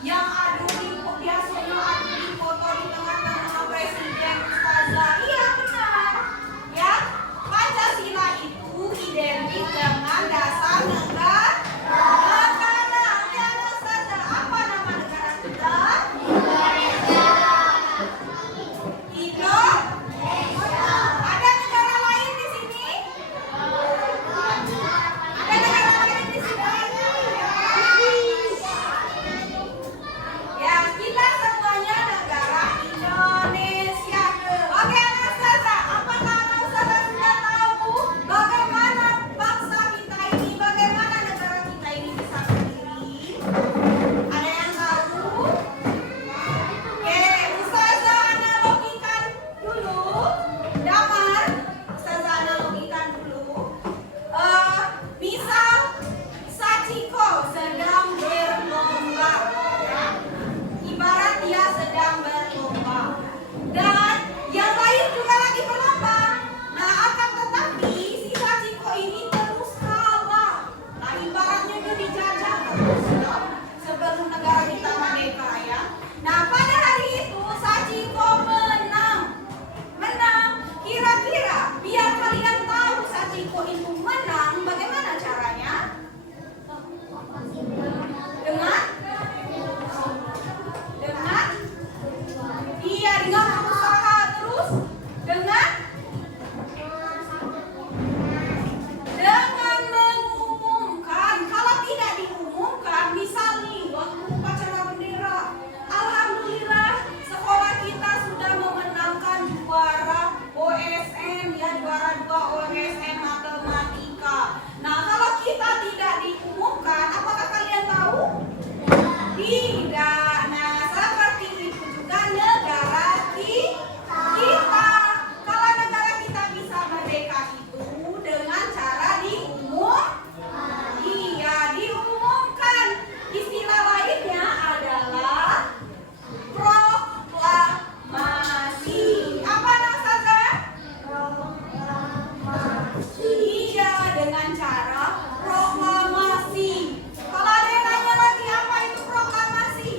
yang adu di biasanya adu di foto di tengah-tengah presiden ustazah. Iya benar. Ya, Pancasila itu identik dengan dasar negara. Ya ustazah, apa nama negara kita? Indonesia. Ada negara lain di sini? Ada negara lain di sini? Ya, kita semuanya negara Indonesia. Oke, anak ustazah, apakah anak ustazah sudah tahu bagaimana bangsa kita ini, bagaimana negara kita ini bisa berdiri? Ada yang tahu? Oke, ustazah analogikan dulu. Damar, ustazah analogikan dulu. Misal Sachiko sedang berlomba. Ibarat dia sedang berlomba. Dan yang lain juga lagi berlomba. Nah, akan tetapi si Sachiko ini terus kalah. Nah, ibaratnya dia dijajah terus ya. Sebelum negara kita merdeka ya. Nah, pada hari itu Sachiko menang. Kira-kira biar kalian tahu Sachiko itu menang, bagaimana caranya? Dengan berusaha terus, dengan mengumumkan. Kalau tidak diumumkan, misal nih waktu upacara bendera, alhamdulillah sekolah kita sudah memenangkan juara OSN ya, juara 2 OSN matematika. Nah, kalau kita tidak diumumkan, apakah kalian tahu? Tidak. Nah, seperti itu juga negara kita. Kalau negara kita bisa merdeka itu dengan cara iya, diumumkan. Istilah lainnya adalah proklamasi. Apa namanya? Proklamasi. Iya, dengan cara proklamasi. Kalau ada yang nanya lagi apa itu proklamasi?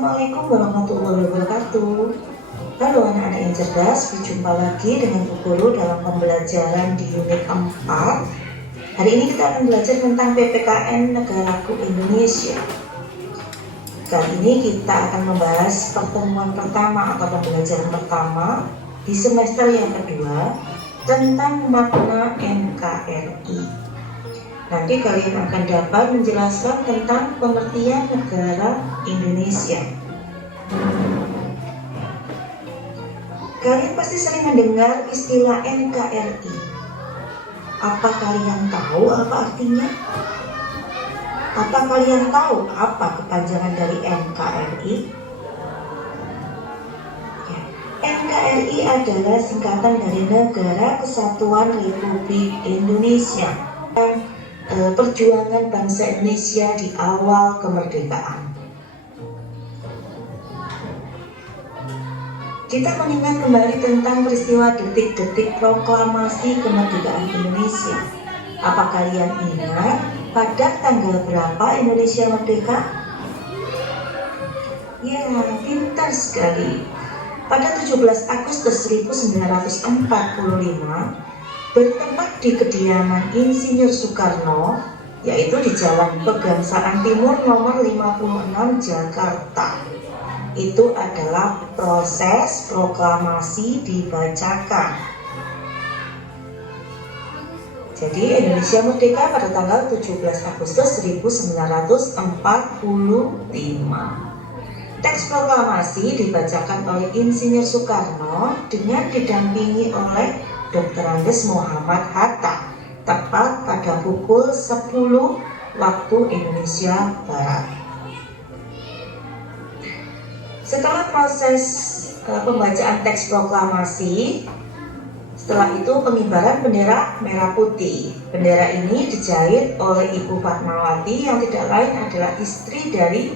Assalamualaikum warahmatullahi wabarakatuh. Halo anak-anak yang cerdas, berjumpa lagi dengan Bu Guru dalam pembelajaran di unit 4. Hari ini kita akan belajar tentang PPKN Negaraku Indonesia. Kali ini kita akan membahas pertemuan pertama atau pembelajaran pertama di semester yang kedua tentang makna NKRI. Nanti kalian akan dapat menjelaskan tentang pengertian negara Indonesia. Kalian pasti sering mendengar istilah NKRI. Apa kalian tahu apa artinya? Apa kalian tahu apa kepanjangan dari NKRI? Ya, NKRI adalah singkatan dari Negara Kesatuan Republik Indonesia. Perjuangan bangsa Indonesia di awal kemerdekaan. Kita mengingat kembali tentang peristiwa detik-detik proklamasi kemerdekaan Indonesia. Apa kalian ingat pada tanggal berapa Indonesia merdeka? Ya, pintar sekali. Pada 17 Agustus 1945, bertempat di kediaman Insinyur Soekarno, yaitu di Jalan Pegangsaan Timur nomor 56 Jakarta. Itu adalah proses proklamasi dibacakan. Jadi Indonesia merdeka pada tanggal 17 Agustus 1945. Teks proklamasi dibacakan oleh Insinyur Soekarno dengan didampingi oleh Dr. Andes Muhammad Hatta tepat pada pukul 10 waktu Indonesia Barat. Setelah proses pembacaan teks proklamasi, setelah itu pengibaran bendera merah putih. Bendera ini dijahit oleh Ibu Fatmawati yang tidak lain adalah istri dari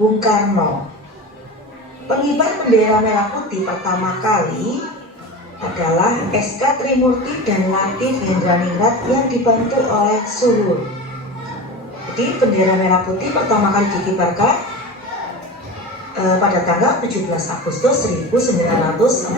Bung Karno. Pengibar bendera merah putih pertama kali adalah SK Trimurti dan Latif Hendraningrat yang dibantu oleh Suhur. Jadi bendera merah putih pertama kali dikibarkan pada tanggal 17 Agustus 1945.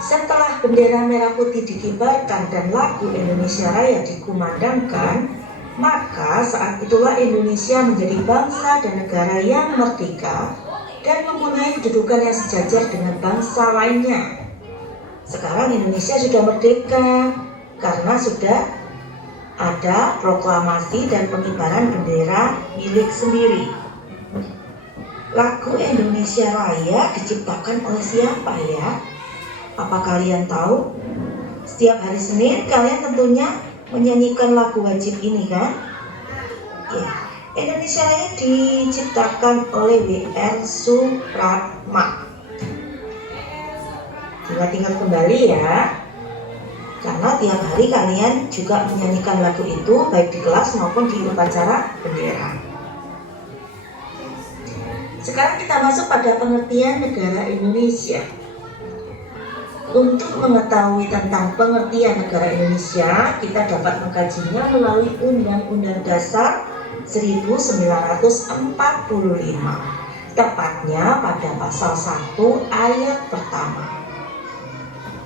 Setelah bendera merah putih dikibarkan dan lagu Indonesia Raya dikumandangkan, maka saat itulah Indonesia menjadi bangsa dan negara yang merdeka dan mempunyai kedudukan yang sejajar dengan bangsa lainnya. Sekarang Indonesia sudah merdeka karena sudah ada proklamasi dan pengibaran bendera milik sendiri. Lagu Indonesia Raya diciptakan oleh siapa ya? Apa kalian tahu? Setiap hari Senin kalian tentunya menyanyikan lagu wajib ini kan? Ya. Indonesia Raya diciptakan oleh W.R. Supratma. Ingat-ingat kembali ya, karena tiap hari kalian juga menyanyikan lagu itu baik di kelas maupun di upacara bendera. Sekarang kita masuk pada pengertian negara Indonesia. Untuk mengetahui tentang pengertian negara Indonesia, kita dapat mengkajinya melalui Undang-Undang Dasar 1945, tepatnya pada pasal 1 ayat pertama.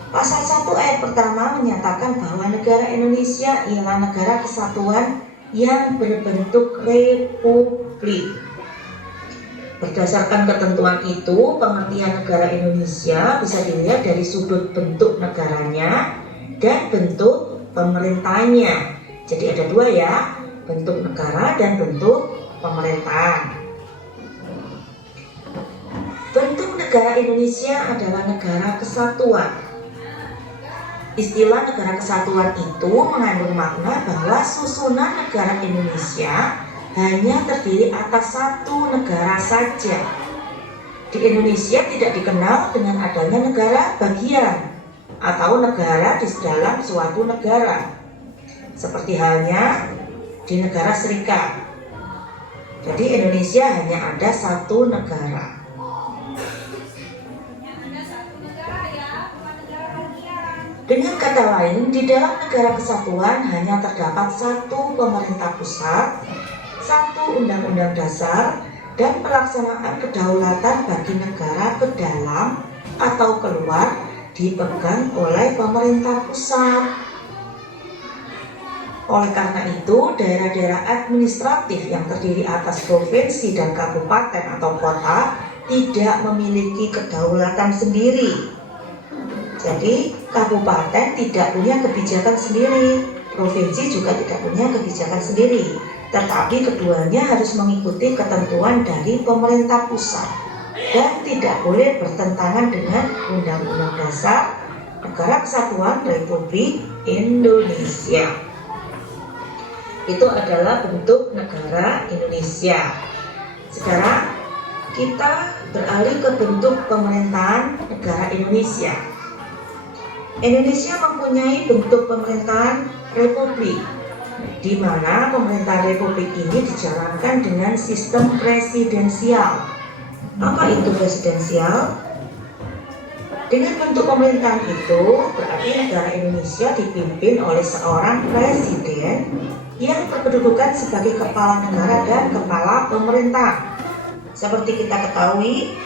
Pasal 1 ayat pertama menyatakan bahwa negara Indonesia ialah negara kesatuan yang berbentuk republik. Berdasarkan ketentuan itu, pengertian negara Indonesia bisa dilihat dari sudut bentuk negaranya dan bentuk pemerintahnya. Jadi ada dua ya, bentuk negara dan bentuk pemerintahan. Bentuk negara Indonesia adalah negara kesatuan. Istilah negara kesatuan itu mengandung makna bahwa susunan negara Indonesia hanya terdiri atas satu negara saja. Di Indonesia tidak dikenal dengan adanya negara bagian atau negara di dalam suatu negara, seperti halnya di negara serikat. Jadi Indonesia hanya ada satu negara. Dengan kata lain, di dalam negara kesatuan hanya terdapat satu pemerintah pusat, satu undang-undang dasar, dan pelaksanaan kedaulatan bagi negara ke dalam atau keluar dipegang oleh pemerintah pusat. Oleh karena itu, daerah-daerah administratif yang terdiri atas provinsi dan kabupaten atau kota tidak memiliki kedaulatan sendiri. Jadi, kabupaten tidak punya kebijakan sendiri, provinsi juga tidak punya kebijakan sendiri, tetapi keduanya harus mengikuti ketentuan dari pemerintah pusat dan tidak boleh bertentangan dengan Undang-Undang Dasar Negara Kesatuan Republik Indonesia. Itu adalah bentuk negara Indonesia. Sekarang kita beralih ke bentuk pemerintahan negara Indonesia. Indonesia mempunyai bentuk pemerintahan republik, di mana pemerintahan republik ini dijalankan dengan sistem presidensial. Apa itu presidensial? Dengan bentuk pemerintahan itu, berarti negara Indonesia dipimpin oleh seorang presiden yang berkedudukan sebagai kepala negara dan kepala pemerintah. Seperti kita ketahui,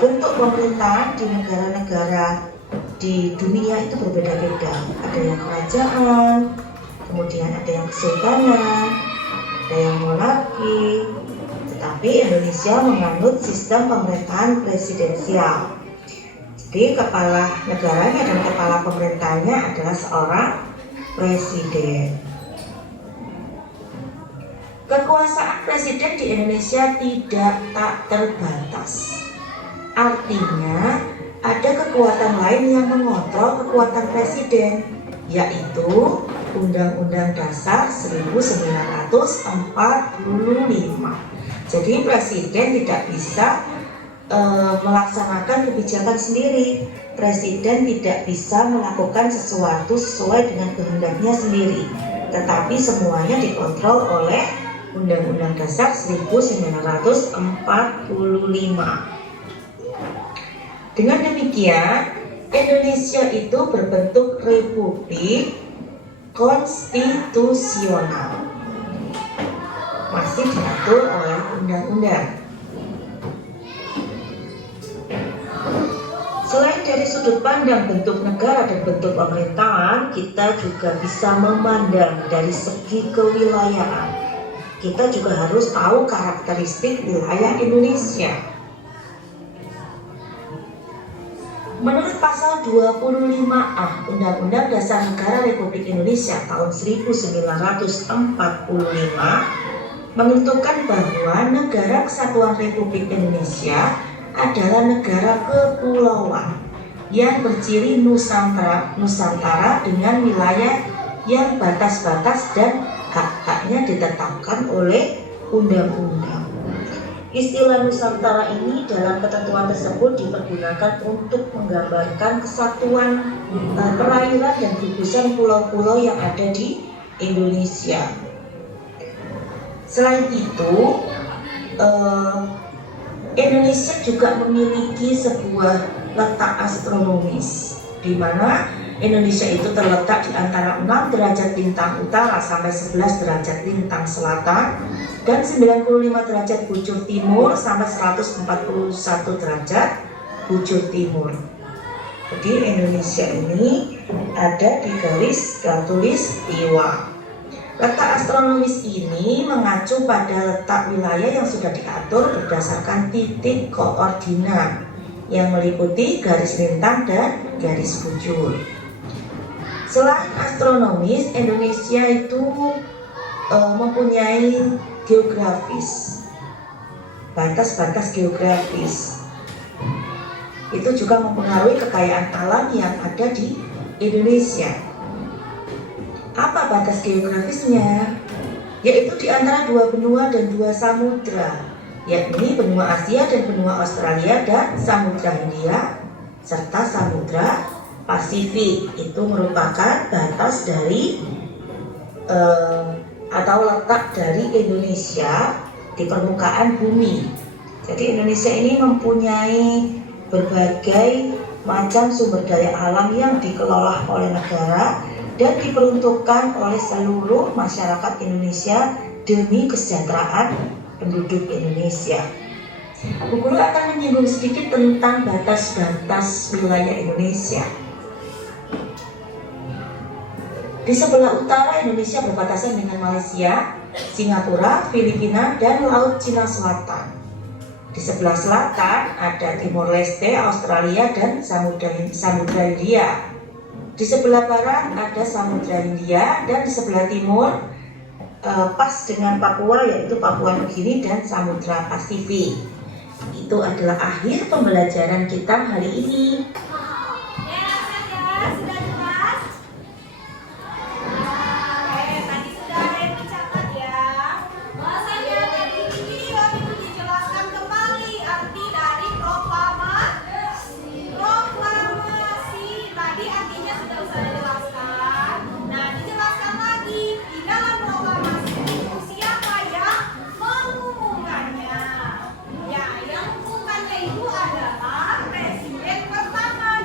bentuk pemerintahan di negara-negara di dunia itu berbeda-beda. Ada yang kerajaan, kemudian ada yang kesultanan, ada yang monarki. Tetapi Indonesia menganut sistem pemerintahan presidensial. Jadi kepala negaranya dan kepala pemerintahnya adalah seorang presiden. Kekuasaan presiden di Indonesia tidak tak terbatas. Artinya, ada kekuatan lain yang mengontrol kekuatan presiden, yaitu Undang-Undang Dasar 1945. Jadi presiden tidak bisa melaksanakan kebijakan sendiri. Presiden tidak bisa melakukan sesuatu sesuai dengan kehendaknya sendiri, tetapi semuanya dikontrol oleh Undang-Undang Dasar 1945. Dengan demikian, Indonesia itu berbentuk republik konstitusional, masih diatur oleh undang-undang. Selain dari sudut pandang bentuk negara dan bentuk pemerintahan, kita juga bisa memandang dari segi kewilayahan. Kita juga harus tahu karakteristik wilayah Indonesia. Menurut pasal 25A Undang-Undang Dasar Negara Republik Indonesia tahun 1945 menentukan bahwa Negara Kesatuan Republik Indonesia adalah negara kepulauan yang berciri Nusantara dengan wilayah yang batas-batas dan hak-haknya ditetapkan oleh undang-undang. Istilah Nusantara ini dalam ketentuan tersebut dipergunakan untuk menggambarkan kesatuan perairan dan gugusan pulau-pulau yang ada di Indonesia. Selain itu, Indonesia juga memiliki sebuah letak astronomis, di mana Indonesia itu terletak di antara 6 derajat lintang utara sampai 11 derajat lintang selatan dan 95 derajat bujur timur sampai 141 derajat bujur timur. Jadi Indonesia ini ada di garis khatulistiwa. Letak astronomis ini mengacu pada letak wilayah yang sudah diatur berdasarkan titik koordinat yang meliputi garis lintang dan garis bujur. Selain astronomis, Indonesia itu mempunyai geografis, batas-batas geografis. Itu juga mempengaruhi kekayaan alam yang ada di Indonesia. Apa batas geografisnya? Yaitu di antara 2 benua dan 2 samudra, yakni benua Asia dan benua Australia dan Samudra Hindia serta Samudra Pasifik. Itu merupakan batas dari atau letak dari Indonesia di permukaan bumi. Jadi Indonesia ini mempunyai berbagai macam sumber daya alam yang dikelola oleh negara dan diperuntukkan oleh seluruh masyarakat Indonesia demi kesejahteraan penduduk Indonesia. Bu Guru akan menyinggung sedikit tentang batas-batas wilayah Indonesia. Di sebelah utara Indonesia berbatasan dengan Malaysia, Singapura, Filipina, dan Laut Cina Selatan. Di sebelah selatan ada Timor Leste, Australia, dan Samudra Hindia. Di sebelah barat ada Samudra Hindia, dan di sebelah timur pas dengan Papua, yaitu Papua Nugini dan Samudra Pasifik. Itu adalah akhir pembelajaran kita hari ini. Ya, sudah jelas? Tadi sudah ada yang dicatat ya. Bahasanya tadi di video itu dijelaskan kembali arti dari proklamasi. Tadi artinya sudah saya jelaskan. Nah, dijelaskan lagi di dalam proklamasi itu siapa yang mengumumkannya? Ya, yang mengumumkannya itu adalah Presiden pertama.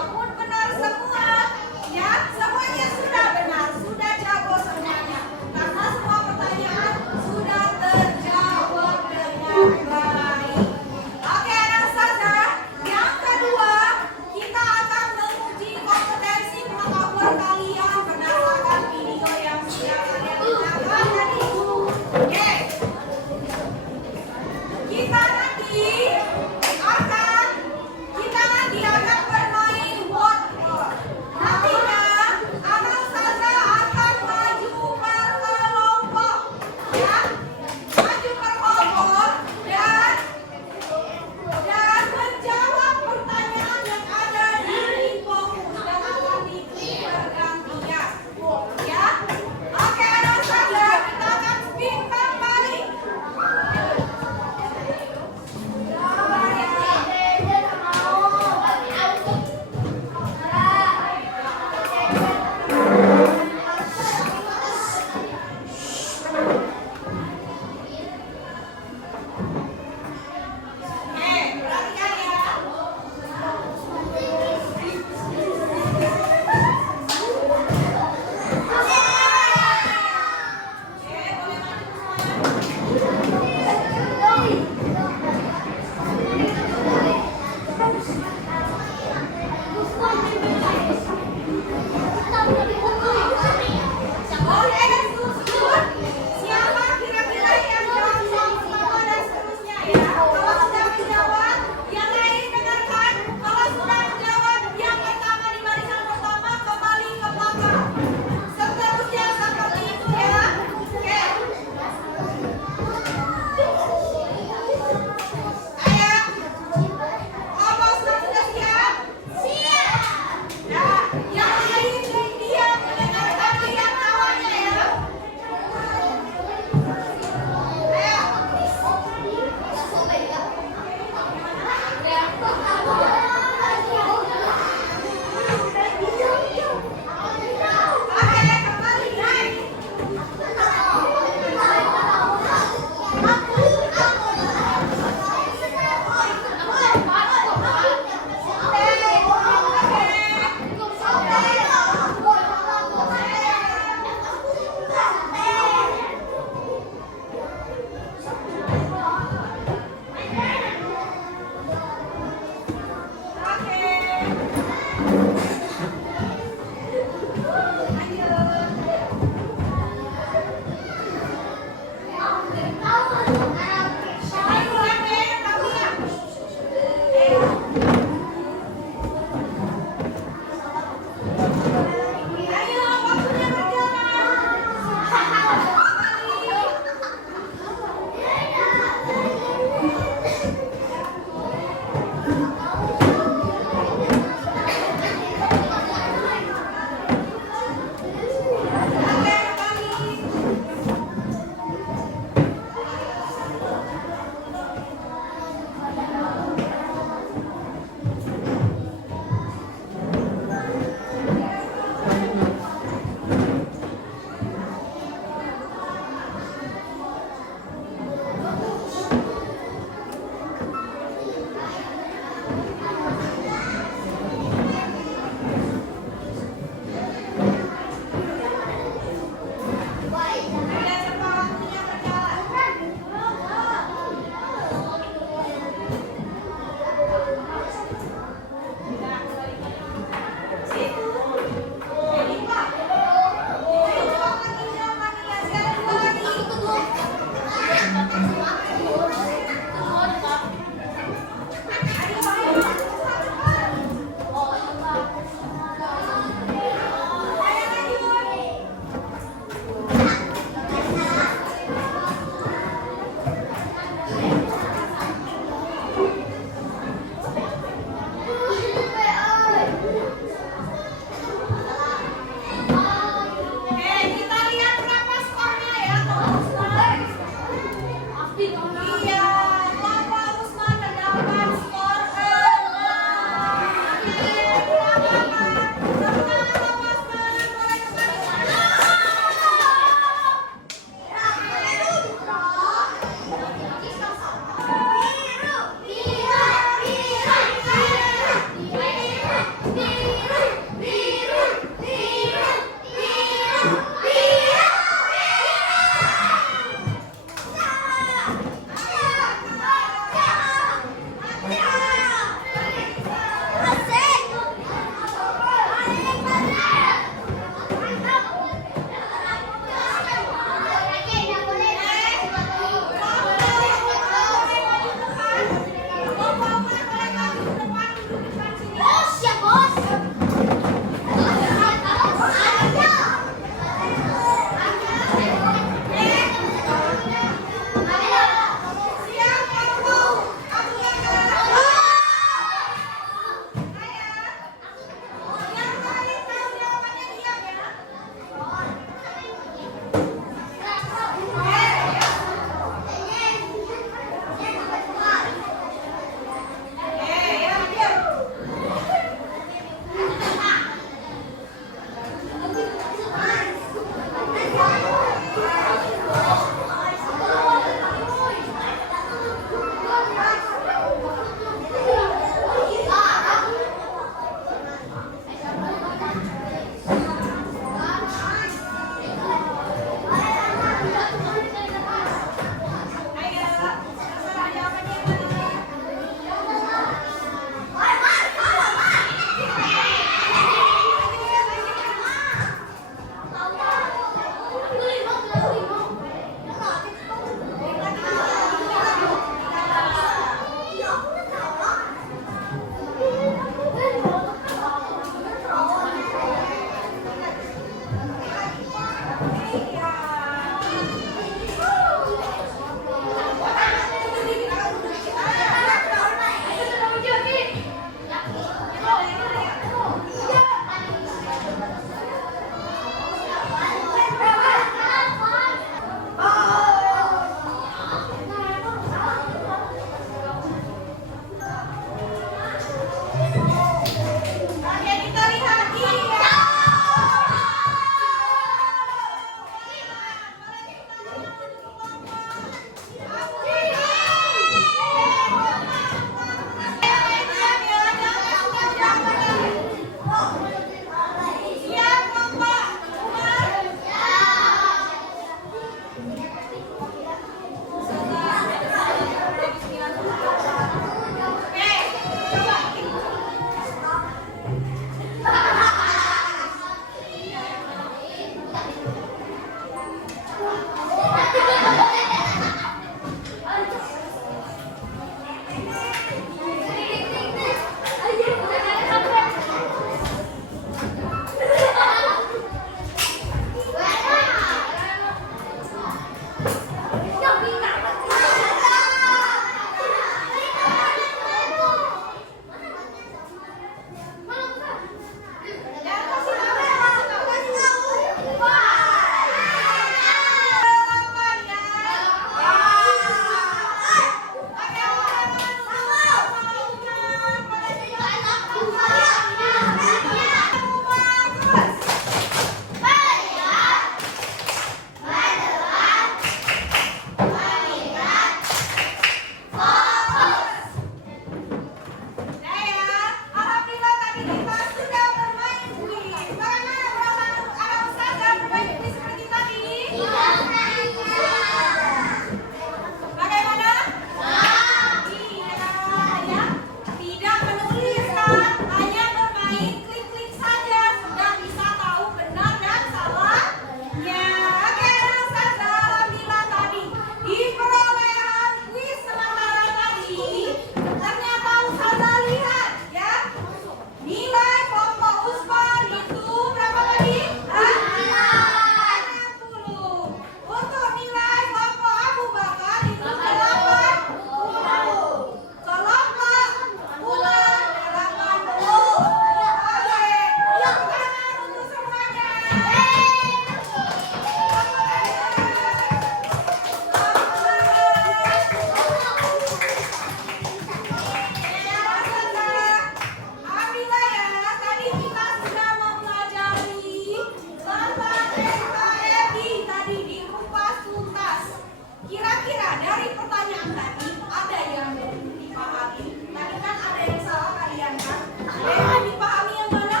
dari pertanyaan tadi ada yang dipahami. Tadi kan ada yang salah kalian kan? Yang dipahami yang mana?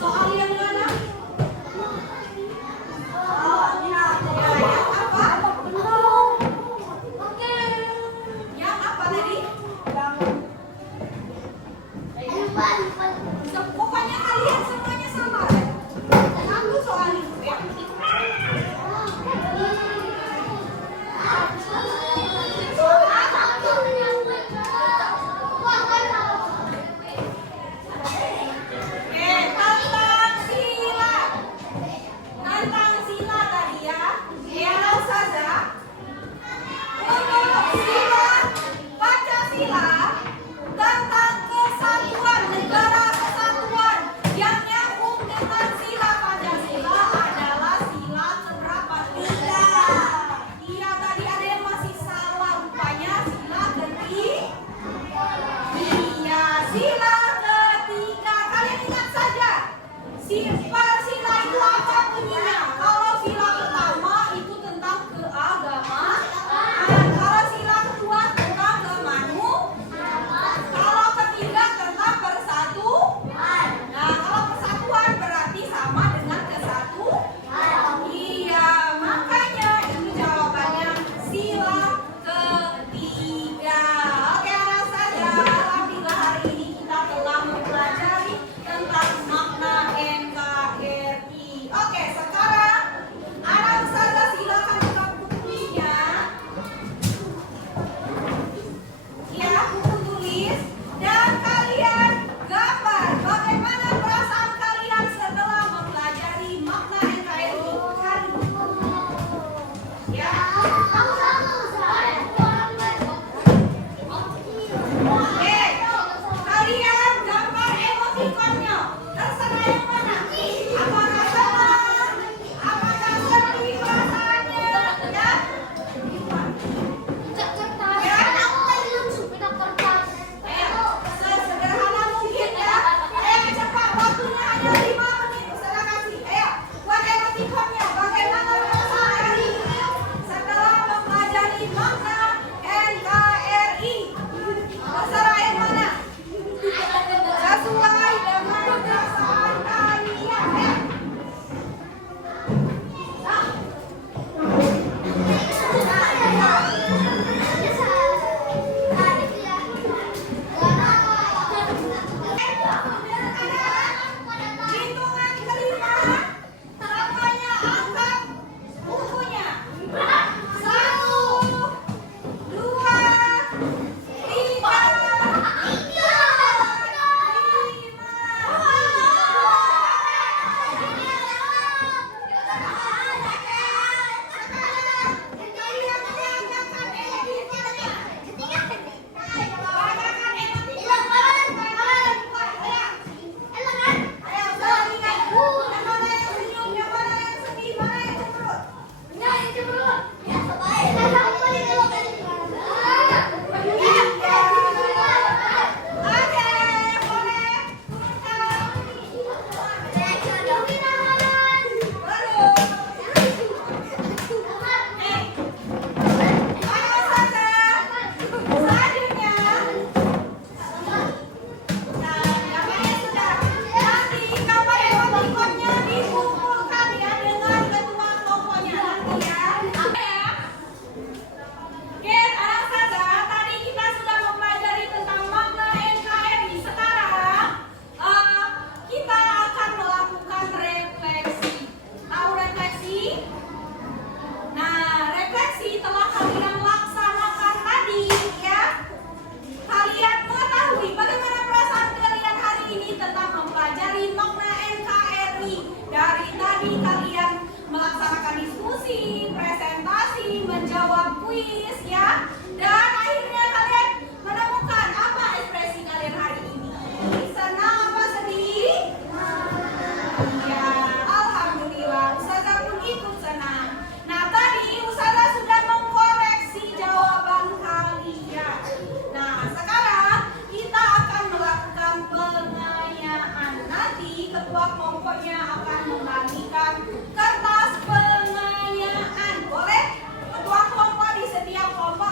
Soal yang mana? Ya, yang apa? Yang apa tadi? Pokoknya kalian semuanya sama. Aku soal itu ya. Oke, tentang sila. Tentang sila tadi ya. Ya, saja. Untuk sila Pancasila tentang kesatuan negara kesatuan yang nyambung dengan sila Pancasila adalah sila keberapa? 3. Iya, tadi ada yang masih salah rupanya sila ketiga. Iya, sila ketiga. Kalian ingat saja. Sila itu apa bunyinya? Kalau sila pertama itu tentang keagamaan. Kalau sila kedua tentang kemanusiaan. Kalau ketiga tentang persatuan. Nah, kalau persatuan berarti sama dengan kesatuan. Iya, makanya ini jawabannya sila ketiga. Oke, anak saja. Alhamdulillah hari ini kita telah mempelajari tentang makna NKRI. Oke, sekarang anak saja silakan buka bukunya. Ya, buku tulis dan kalian gambar bagaimana perasaan kalian setelah mempelajari makna NKRI hari ini. Ya. Oke, kalian gambar emotikonnya. Terserah yang mana? Apakah senang? Apakah sedih rasanya? Ya. Ayo, sesederhana mungkin ya. Ayo cepat, waktunya hanya 5 menit. Saya kasih. Ayo, buat emotikonnya. Bagaimana perasaan hari ini setelah mempelajari makna NKRI? Terserah yang mana? Sesuai dengan perasaan kalian. Ayo. Hitungan kelima, semuanya angkat bukunya. 1, 2, 3, ของ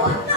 Ayo,